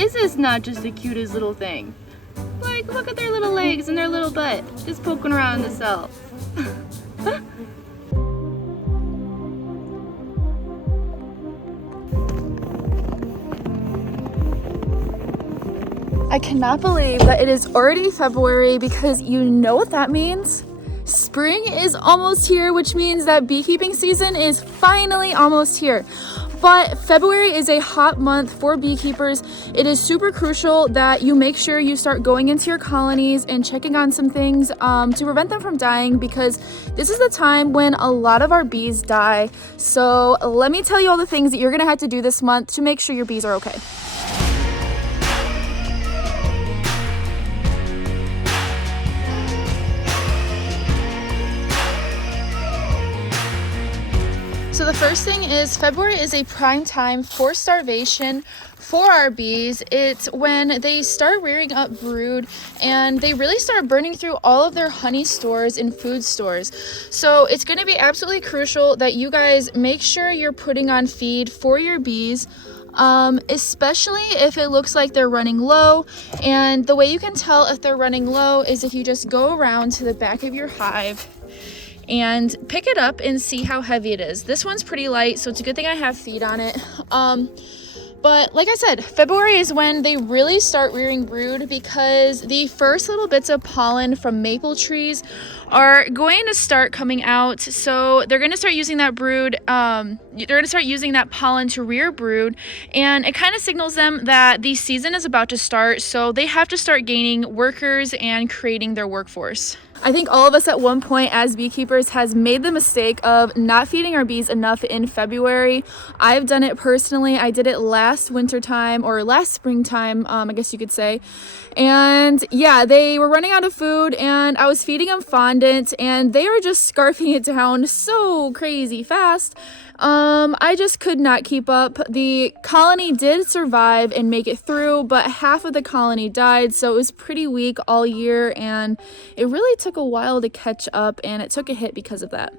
Is this not just the cutest little thing? Like, look at their little legs and their little butt, just poking around the cell. I cannot believe that it is already February, because you know what that means? Spring is almost here, which means that beekeeping season is finally almost here. But February is a hot month for beekeepers. It is super crucial that you make sure you start going into your colonies and checking on some things to prevent them from dying, because this is the time when a lot of our bees die. So let me tell you all the things that you're gonna have to do this month to make sure your bees are okay. So the first thing is, February is a prime time for starvation for our bees. It's when they start rearing up brood and they really start burning through all of their honey stores and food stores. So it's going to be absolutely crucial that you guys make sure you're putting on feed for your bees, especially if it looks like they're running low. And the way you can tell if they're running low is if you just go around to the back of your hive and pick it up and see how heavy it is. This one's pretty light, so it's a good thing I have feed on it. But like I said, February is when they really start rearing brood, because the first little bits of pollen from maple trees are going to start coming out. So they're going to start using that brood. They're going to start using that pollen to rear brood, and it kind of signals them that the season is about to start. So they have to start gaining workers and creating their workforce. I think all of us at one point as beekeepers has made the mistake of not feeding our bees enough in February. I've done it personally. I did it last winter time, or last springtime, I guess you could say. And yeah, they were running out of food and I was feeding them fondant and they were just scarfing it down so crazy fast. I just could not keep up. The colony did survive and make it through, but half of the colony died, so it was pretty weak all year, and it really took a while to catch up, and it took a hit because of that.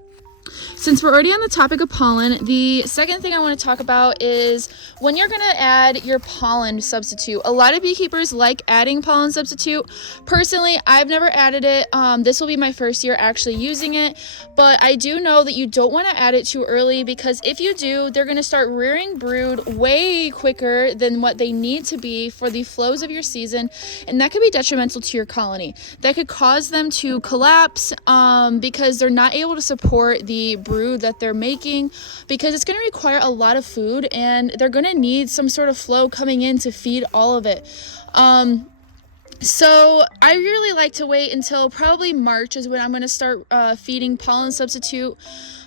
Since we're already on the topic of pollen, the second thing I want to talk about is when you're going to add your pollen substitute. A lot of beekeepers like adding pollen substitute. Personally, I've never added it. This will be my first year actually using it, but I do know that you don't want to add it too early, because if you do, they're going to start rearing brood way quicker than what they need to be for the flows of your season, and that could be detrimental to your colony. That could cause them to collapse because they're not able to support the brood that they're making, because it's going to require a lot of food and they're going to need some sort of flow coming in to feed all of it. So I really like to wait until probably March is when I'm going to start feeding pollen substitute.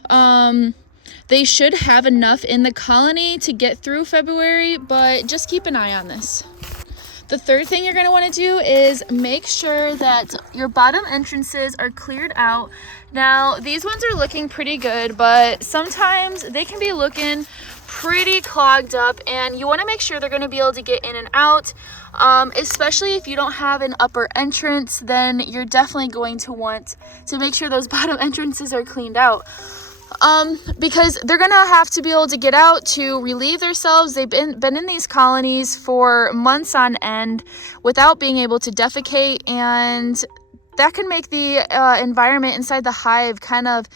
They should have enough in the colony to get through February, but just keep an eye on this. The third thing you're going to want to do is make sure that your bottom entrances are cleared out. Now, these ones are looking pretty good, but sometimes they can be looking pretty clogged up, and you want to make sure they're going to be able to get in and out. Especially if you don't have an upper entrance, then you're definitely going to want to make sure those bottom entrances are cleaned out. Because they're gonna have to be able to get out to relieve themselves. They've been in these colonies for months on end without being able to defecate, and that can make the environment inside the hive kind of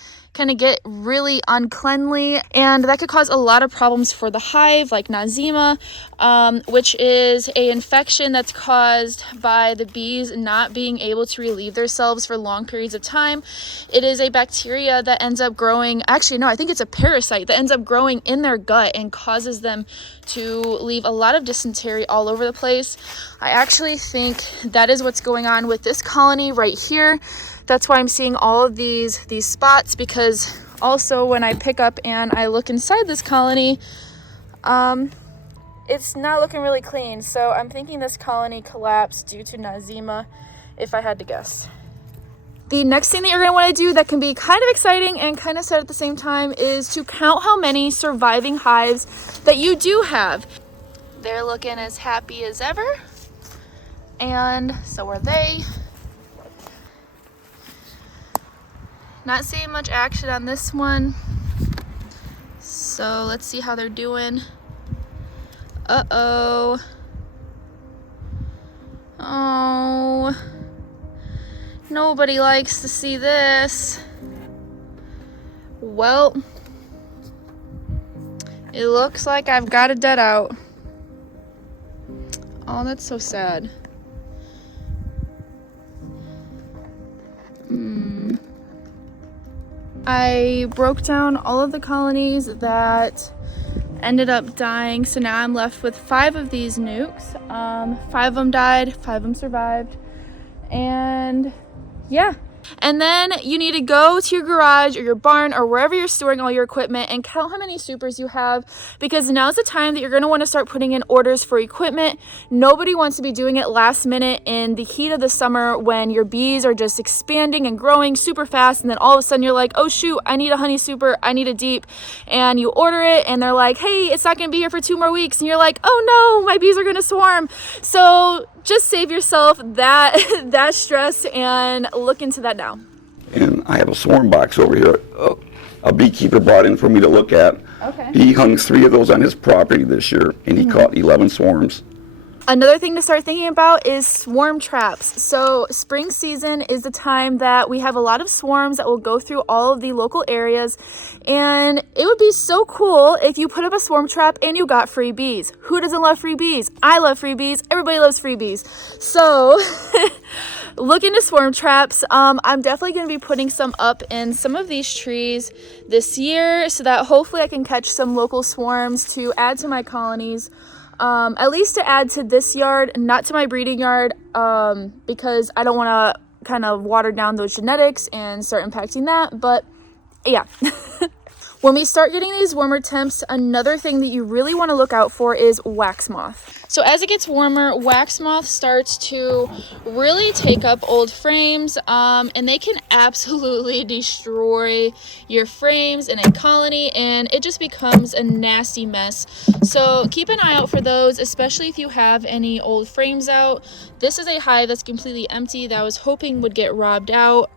get really uncleanly, and that could cause a lot of problems for the hive, like nosema, which is an infection that's caused by the bees not being able to relieve themselves for long periods of time. It is a bacteria that ends up growing, actually no, I think it's a parasite that ends up growing in their gut and causes them to leave a lot of dysentery all over the place. I actually think that is what's going on with this colony right here. That's why I'm seeing all of these spots, because also when I pick up and I look inside this colony, it's not looking really clean. So I'm thinking this colony collapsed due to nosema, if I had to guess. The next thing that you're going to want to do that can be kind of exciting and kind of sad at the same time is to count how many surviving hives that you do have. They're looking as happy as ever, and so are they. Not seeing much action on this one, so let's see how they're doing. Uh-oh. Oh, nobody likes to see this. Well, it looks like I've got a dead out. Oh, that's so sad. I broke down all of the colonies that ended up dying, so now I'm left with 5 of these nukes. 5 of them died, 5 of them survived, and yeah. And then you need to go to your garage or your barn or wherever you're storing all your equipment and count how many supers you have, because now's the time that you're going to want to start putting in orders for equipment. Nobody wants to be doing it last minute in the heat of the summer when your bees are just expanding and growing super fast, and then all of a sudden you're like, oh shoot, I need a honey super, I need a deep, and you order it and they're like, hey, it's not going to be here for 2 more weeks, and you're like, oh no, my bees are going to swarm. So just save yourself that stress and look into that now. And I have a swarm box over here. A beekeeper brought in for me to look at. Okay. He hung 3 of those on his property this year, and he caught 11 swarms. Another thing to start thinking about is swarm traps. So spring season is the time that we have a lot of swarms that will go through all of the local areas, and it would be so cool if you put up a swarm trap and you got free bees. Who doesn't love free bees? I love free bees. Everybody loves free bees. So look into swarm traps. I'm definitely going to be putting some up in some of these trees this year so that hopefully I can catch some local swarms to add to my colonies. At least to add to this yard, not to my breeding yard, because I don't want to kind of water down those genetics and start impacting that. But yeah. When we start getting these warmer temps, another thing that you really want to look out for is wax moth. So as it gets warmer, wax moth starts to really take up old frames, and they can absolutely destroy your frames in a colony, and it just becomes a nasty mess. So keep an eye out for those, especially if you have any old frames out. This is a hive that's completely empty that I was hoping would get robbed out.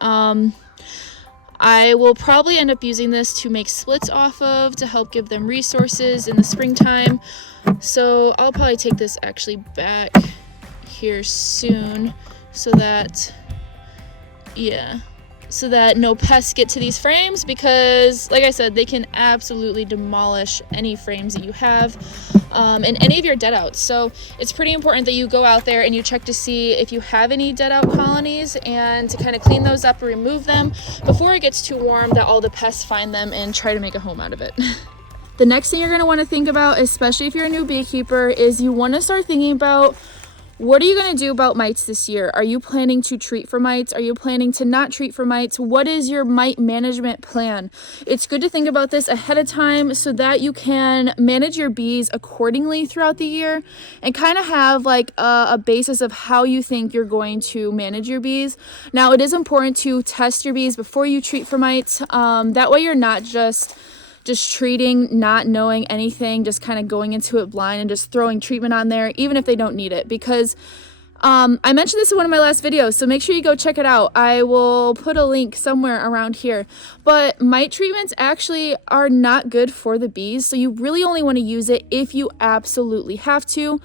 I will probably end up using this to make splits off of to help give them resources in the springtime. So I'll probably take this actually back here soon so that, yeah, so that no pests get to these frames, because like I said, they can absolutely demolish any frames that you have and any of your dead outs. So it's pretty important that you go out there and you check to see if you have any dead out colonies and to kind of clean those up and remove them before it gets too warm that all the pests find them and try to make a home out of it. The next thing you're going to want to think about, especially if you're a new beekeeper, is you want to start thinking about, what are you going to do about mites this year? Are you planning to treat for mites? Are you planning to not treat for mites? What is your mite management plan? It's good to think about this ahead of time so that you can manage your bees accordingly throughout the year and kind of have like a basis of how you think you're going to manage your bees. Now, it is important to test your bees before you treat for mites. That way you're not just treating, not knowing anything, just kind of going into it blind and just throwing treatment on there, even if they don't need it. Because I mentioned this in one of my last videos, so make sure you go check it out. I will put a link somewhere around here. But mite treatments actually are not good for the bees, so you really only want to use it if you absolutely have to.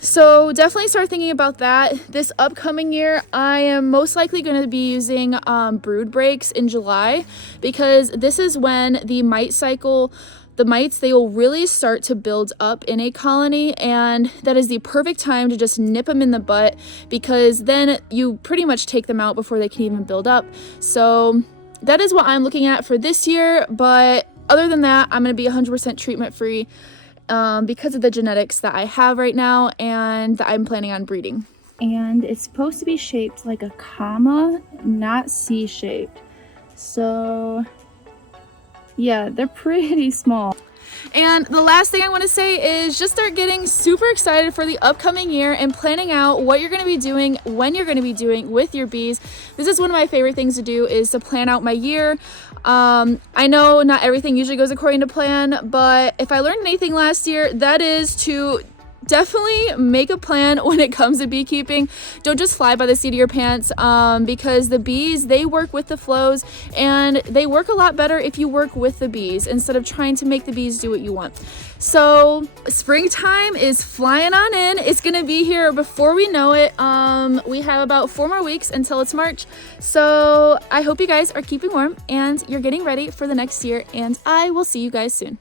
So definitely start thinking about that. This upcoming year, I am most likely going to be using brood breaks in July, because this is when the mite cycle, the mites, they will really start to build up in a colony, and that is the perfect time to just nip them in the butt, because then you pretty much take them out before they can even build up. So that is what I'm looking at for this year, but other than that, I'm going to be 100% treatment free. Because of the genetics that I have right now and that I'm planning on breeding. And it's supposed to be shaped like a comma, not C-shaped. So yeah, they're pretty small. And the last thing I want to say is just start getting super excited for the upcoming year and planning out what you're going to be doing, when you're going to be doing with your bees. This is one of my favorite things to do, is to plan out my year. I know not everything usually goes according to plan, but if I learned anything last year, that is to definitely make a plan when it comes to beekeeping. Don't just fly by the seat of your pants, because the bees, they work with the flows, and they work a lot better if you work with the bees instead of trying to make the bees do what you want. So springtime is flying on in. It's gonna be here before we know it. We have about 4 more weeks until it's March. So I hope you guys are keeping warm and you're getting ready for the next year, and I will see you guys soon.